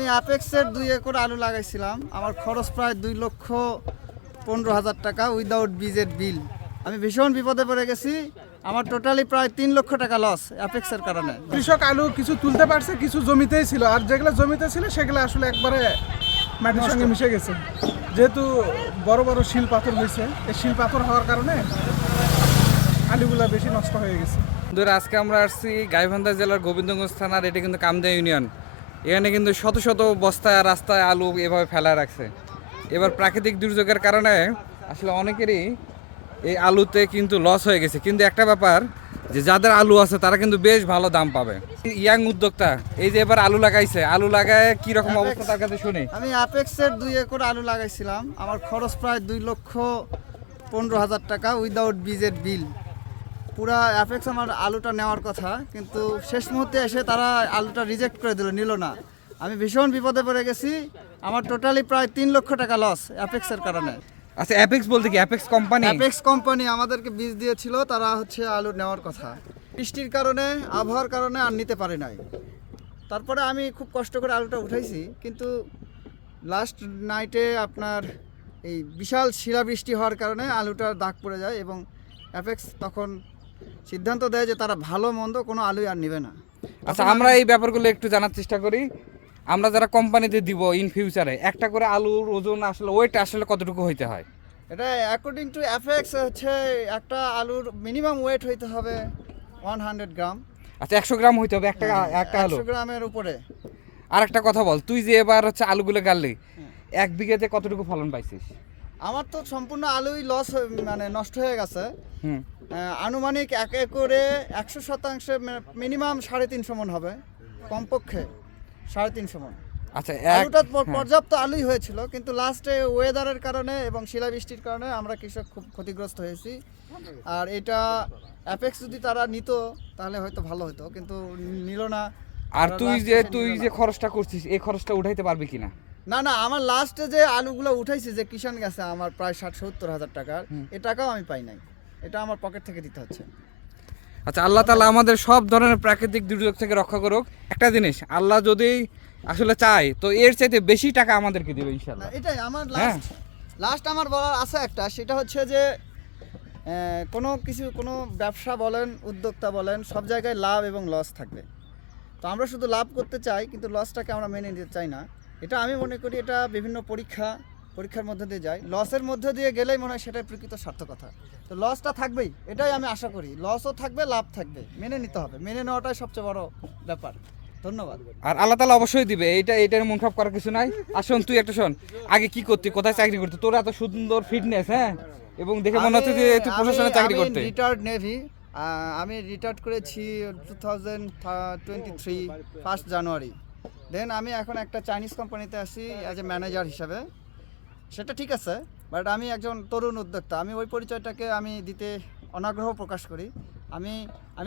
আমি অ্যাপেক্সের 2 একর আলু লাগাইছিলাম। আমার খরচ প্রায় 2,15,000 টাকা উইদাউট বীজের বিল। আমি ভীষণ বিপদে পড়ে গেছি। আমার টোটালি প্রায় 3 লক্ষ টাকা লস অ্যাপেক্সের কারণে। কৃষক আলু কিছু তুলতে পারছে, কিছু জমিতেই ছিল, আর যেগুলো জমিতে ছিল সেগুলো আসলে একবারে মাটির সঙ্গে মিশে গেছে। যেহেতু বড় বড় শিল পাথর হয়েছে, এই শিল পাথর হওয়ার কারণে আলুগুলা বেশি নষ্ট হয়ে গেছে। বন্ধুরা, আজকে আমরা আসছি গাইবান্ধা জেলার গোবিন্দগঞ্জ থানার, এটা কিন্তু কামদেয়া ইউনিয়ন। এখানে কিন্তু শত শত বস্তায় রাস্তায় আলু এভাবে ফেলা রাখছে। এবার প্রাকৃতিক দুর্যোগের কারণে আসলে অনেকেরই এই আলুতে কিন্তু লস হয়ে গেছে। কিন্তু একটা ব্যাপার, যে যাদের আলু আছে তারা কিন্তু বেশ ভালো দাম পাবে। ইয়াং উদ্যোক্তা এই যে এবার আলু লাগাইছে, আলু লাগায় কি রকম অবস্থা তার কাছে শুনি। আমি অ্যাপেক্সের 2 একর আলু লাগাইছিলাম। আমার খরচ প্রায় 2,15,000 টাকা উইদাউট বীজের বিল। পুরা অ্যাপেক্স আমার আলুটা নেওয়ার কথা, কিন্তু শেষ মুহূর্তে এসে তারা আলুটা রিজেক্ট করে নিল না। আমি ভীষণ বিপদে পড়ে গেছি। আমার টোটালি প্রায় 3 লক্ষ টাকা লস অ্যাপেক্সের কারণে। আচ্ছা, অ্যাপেক্স বলতে কি? Apex company? অ্যাপেক্স কোম্পানি আমাদেরকে বীজ দিয়েছিল, তারা আলু নেওয়ার কথা। বৃষ্টির কারণে, আবহাওয়ার কারণে আর নিতে পারে নাই। তারপরে আমি খুব কষ্ট করে আলুটা উঠাইছি, কিন্তু লাস্ট নাইটে আপনার এই বিশাল শিলাবৃষ্টি হওয়ার কারণে আলুটার দাগ পড়ে যায়, এবং অ্যাপেক্স তখন সিদ্ধান্ত দেয় যে তারা ভালো মন্দ কোনো আলুই আর নেবে না। আচ্ছা, আমরা এই ব্যাপারগুলো একটু জানার চেষ্টা করি। আমরা যারা কোম্পানিতে দিব ইন ফিউচারে, একটা করে আলুর ওজন আসলে ওয়েট আসলে কতটুকু হইতে হয়? এটা অ্যাকর্ডিং টু অ্যাপেক্স একটা আলুর মিনিমাম ওয়েট হইতে হবে 100 গ্রাম। আচ্ছা, 100 গ্রাম হইতে হবে একটা আলু? 100 গ্রামের উপরে। আর একটা কথা বল, তুই যে এবার আলুগুলো গাড়লি, 1 বিঘাতে কতটুকু ফলন পাইছিস? আমার তো সম্পূর্ণ আলুই লস, মানে নষ্ট হয়ে গেছে। হুম। আনুমানিক 1 একরে 100% মিনিমাম 350 মণ হবে, কমপক্ষে 350 মণ। আচ্ছা, আলুটা পর্যাপ্ত আলুই হয়েছিল, কিন্তু লাস্টে ওয়েদারের কারণে এবং শিলাবৃষ্টির কারণে আমরা কৃষক খুব ক্ষতিগ্রস্ত হয়েছি। আর এটা অ্যাপেক্স যদি তারা নিত তাহলে হয়তো ভালো হতো, কিন্তু নিল না। আর তুই যে খরচটা করছিস, এই খরচটা উঠাইতে পারবি কিনা? না, আমার লাস্টে যে আলুগুলো উঠাইছি, যে কিষান গেছে আমার প্রায় 60-70 হাজার টাকার, এ টাকাও আমি পাই নাই। এটা আমার পকেট থেকে দিতে হচ্ছে। আচ্ছা, আল্লাহ তাআলা আমাদের সব ধরনের প্রাকৃতিক দুর্যোগ থেকে রক্ষা করুক। একটা জিনিস, আল্লাহ যদি আসলে চায় তো এর চাইতে বেশি টাকা আমাদেরকে দিবে ইনশাআল্লাহ। এটাই আমার হ্যাঁ। লাস্ট আমার বলার আছে একটা, সেটা হচ্ছে যে কোনো ব্যবসা বলেন, উদ্যোক্তা বলেন, সব জায়গায় লাভ এবং লস থাকবে। তো আমরা শুধু লাভ করতে চাই, কিন্তু লসটাকে আমরা মেনে নিতে চাই না। এটা আমি মনে করি এটা বিভিন্ন পরীক্ষার মধ্যে দিয়ে যায়। লসের মধ্যে দিয়ে গেলেই মনে হয় সেটাই প্রকৃত সার্থকতা। তো লসটা থাকবেই, এটাই আমি আশা করি। লসও থাকবে, লাভ থাকবে, মেনে নিতে হবে। মেনে নেওয়াটাই সবচেয়ে বড় ব্যাপার। ধন্যবাদ। আর আল্লাহ তাআলা অবশ্যই দিবে, এইটার মন খারাপ করার কিছু নাই। আর শোন, তুই একটা শোন, আগে কি করতি, কোথায় চাকরি করতি? তোর এত সুন্দর ফিটনেস, হ্যাঁ, এবং দেখে মনে হচ্ছে যে তুই প্রশাসনে চাকরি করতে। আমি রিটায়ার্ড নেভি। আমি রিটায়ার্ড করেছি 2023 1 জানুয়ারি। দেন আমি এখন একটা চাইনিজ কোম্পানিতে আছি অ্যাজ এ ম্যানেজার হিসাবে। সেটা ঠিক আছে, বাট আমি একজন তরুণ উদ্যোক্তা। আমি ওই পরিচয়টাকে আমি দিতে অনাগ্রহ প্রকাশ করি। আমি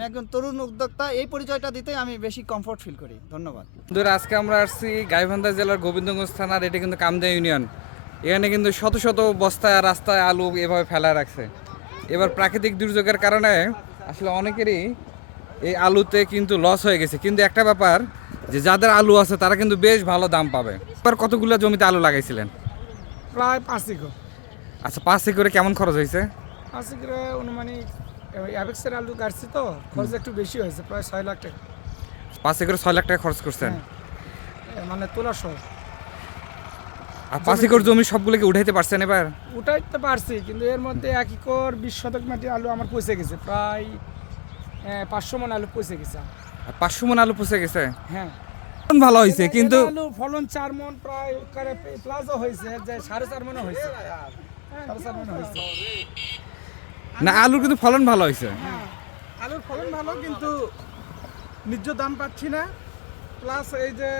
একজন তরুণ উদ্যোক্তা, এই পরিচয়টা দিতে আমি বেশি কমফোর্ট ফিল করি। ধন্যবাদ। বন্ধুরা, আজকে আমরা আসছি গাইবান্ধা জেলার গোবিন্দগঞ্জ থানার, এটা কিন্তু কামদেয়া ইউনিয়ন। এখানে কিন্তু শত শত বস্তায় রাস্তায় আলু এভাবে ফেলা রাখছে। এবার প্রাকৃতিক দুর্যোগের কারণে আসলে অনেকেরই এই আলুতে কিন্তু লস হয়ে গেছে। কিন্তু একটা ব্যাপার, যে যাদের আলু আছে তারা কিন্তু বেশ ভালো দাম পাবে। এবার কতগুলো জমিতে আলু লাগাইছিলেন? প্রায় 5 একর। আচ্ছা, 5 একরে কেমন খরচ হয়েছে? 5 একরে অনুমানিক অ্যাপেক্সের আলু কাটছি, তো খরচ একটু বেশি হয়েছে, প্রায় 6 লাখ টাকা। 5 একরে 6 লাখ টাকা খরচ করছেন? মানে তোলা সহ। আর 5 একর জমি সবগুলোকে উঠাইতে পারছেন এবার? উঠাইতে পারছি, কিন্তু এর মধ্যে 1 একর 20 শতক মাটি আলু আমার পচে গেছে, প্রায় 500 মণ আলু পচে গেছে। 500 মণ আলু পচে গেছে? হ্যাঁ, ভালো হয়েছে, কিন্তু আলু ফলন 4 মণ প্রায় প্লাজও হয়েছে, যে 4.5 মণ হয়েছে। 4.5 মণ হয়েছে না, আলুর কিন্তু ফলন ভালো হয়েছে। আলুর ফলন ভালো, কিন্তু ন্যায্য দাম পাচ্ছি না। প্লাস এই যে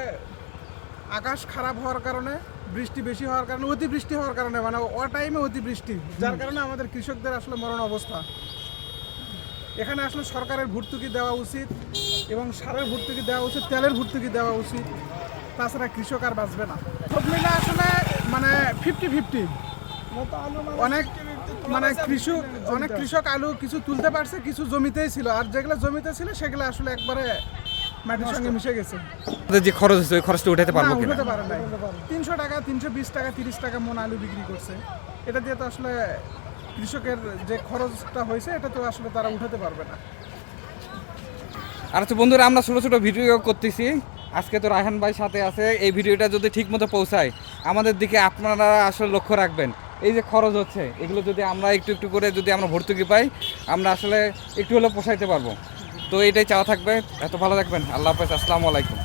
আকাশ খারাপ হওয়ার কারণে, বৃষ্টি বেশি হওয়ার কারণে, অতিবৃষ্টি হওয়ার কারণে, মানে টাইমে অতিবৃষ্টি, যার কারণে আমাদের কৃষকদের আসলে মরণ অবস্থা। এখানে আসলে সরকারের ভর্তুকি দেওয়া উচিত, এবং সারের ভর্তুকি দেওয়া উচিত, তেলের ভর্তুকি দেওয়া উচিত। তাছাড়া কৃষক আর বাঁচবে না। সব মিলে আসলে মানে 50-50। অনেক কৃষক আলু কিছু তুলতে পারছে, কিছু জমিতেই ছিল, আর যেগুলো জমিতে ছিল সেগুলো আসলে একবারে মাটির সঙ্গে মিশে গেছে। আমাদের যে খরচ হচ্ছে ওই খরচটা উঠাতে না, পারবো কিনা? উঠাতে পারে নাই। 300 টাকা, 320 টাকা, 30 টাকা মন আলু বিক্রি করছে। এটা দিয়ে তো আসলে কৃষকের যে খরচটা হয়েছে এটা তো আসলে তারা উঠাতে পারবে না। আর হচ্ছে বন্ধুরা, আমরা ছোটো ছোটো ভিডিও করতেছি। আজকে তো রায়হান ভাই সাথে আছে। এই ভিডিওটা যদি ঠিক মতো পৌঁছায়, আমাদের দিকে আপনারা আসলে লক্ষ্য রাখবেন। এই যে খরচ হচ্ছে, এগুলো যদি আমরা একটু একটু করে যদি আমরা ভর্তুকি পাই, আমরা আসলে একটু হলেও পোষাইতে পারবো। তো এটাই চাওয়া থাকবে। এত ভালো থাকবেন। আল্লাহ হাফেজ। আসসালামু আলাইকুম।